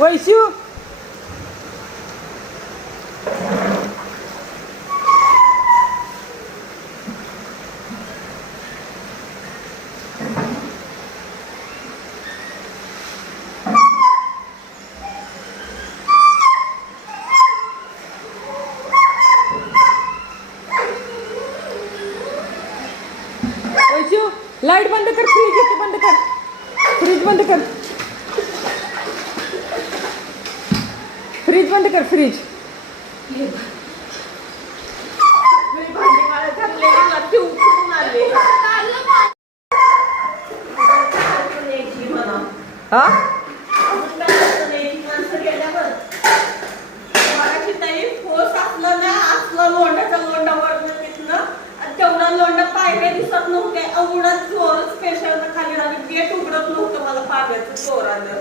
Vaishu Vaishu light बंद कर fridge बंद कर फ्रीज बंद कर। फ्रीज बंद कर फ्रीज हा तेवढा लोंडा पायऱ्या दिसत नव्हते एवढा जोर स्पेशल खाली गेट उघडत नव्हतं मला पाण्याचं जोरानं.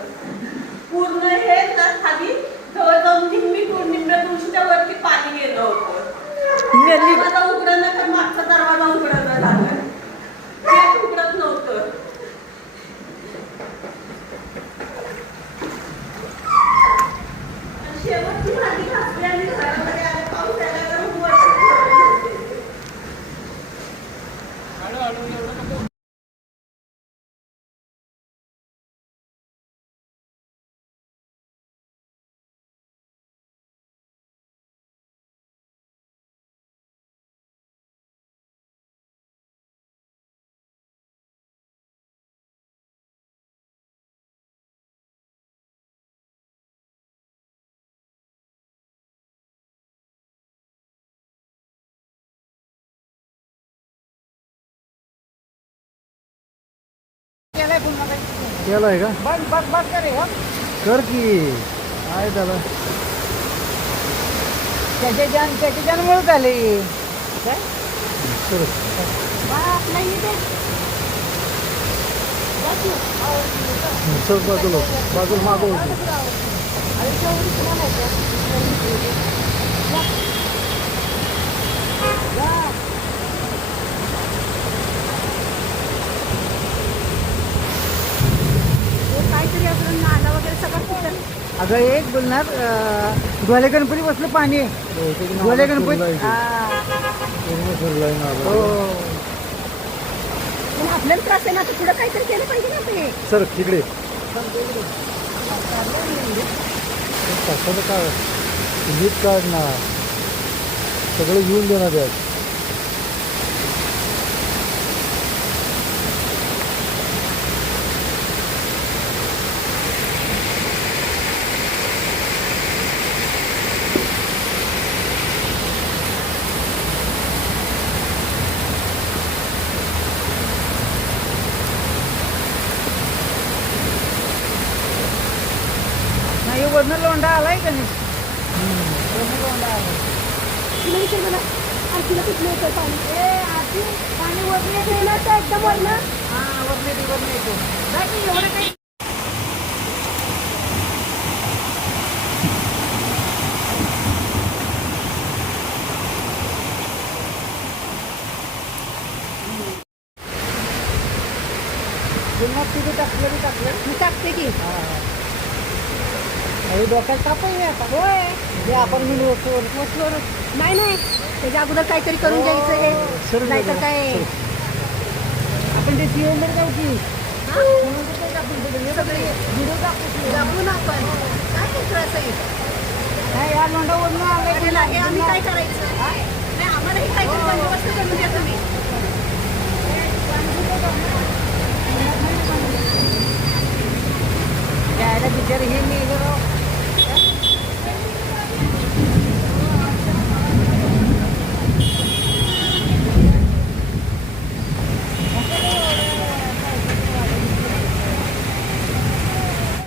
पूर्ण हे ना खाली जवळजवळ निम्मी निम्म्या तुळशीच्या वरती पाणी गेलं होतं केलाय का? बघ बघ बघ करे हो. कर की. काय त्याला. त्याच्या जान त्याच्या जानमुळे झाले. काय? कर सर बाजूला. बाजूला होती अगं एक बोलणार डोले गणपती बसलं पाणी. डोले गणपती हा. हो. पण आपल्याला त्रास आहे ना तर पुढं काहीतरी केलं पाहिजे ना ते. सर तिकडे. कशाचं काय? नीट काढणार. सगळं येऊन देणार त्यात नाही वरनं लोंढा आलाय का नाही? वरनं लोंडा आलाय तिला विचार मला आरतीला कुठलं येतं पाणी ए आरती पाणी वरनं येतं ना तर एकदम वरनं? हा वरनं येते वरनं येतो एवढं काही टाकलं मी टाकलं. मी टाकते की. अरे डोक्यात तापही आता होय. जे आपण मी वस्तूवर वस्तूवर नाही नाही. त्याच्या अगोदर काहीतरी करून घ्यायचं सर हे नाहीतर काय? आपण ते सिलेंडर जाऊ की. हा? आपण. काय आहे नाही या हे आम्ही काय करायचं? नाही आम्हाला हे काहीतरी बंदोबस्त करून द्या तुम्ही. यायला बिचारे हे राव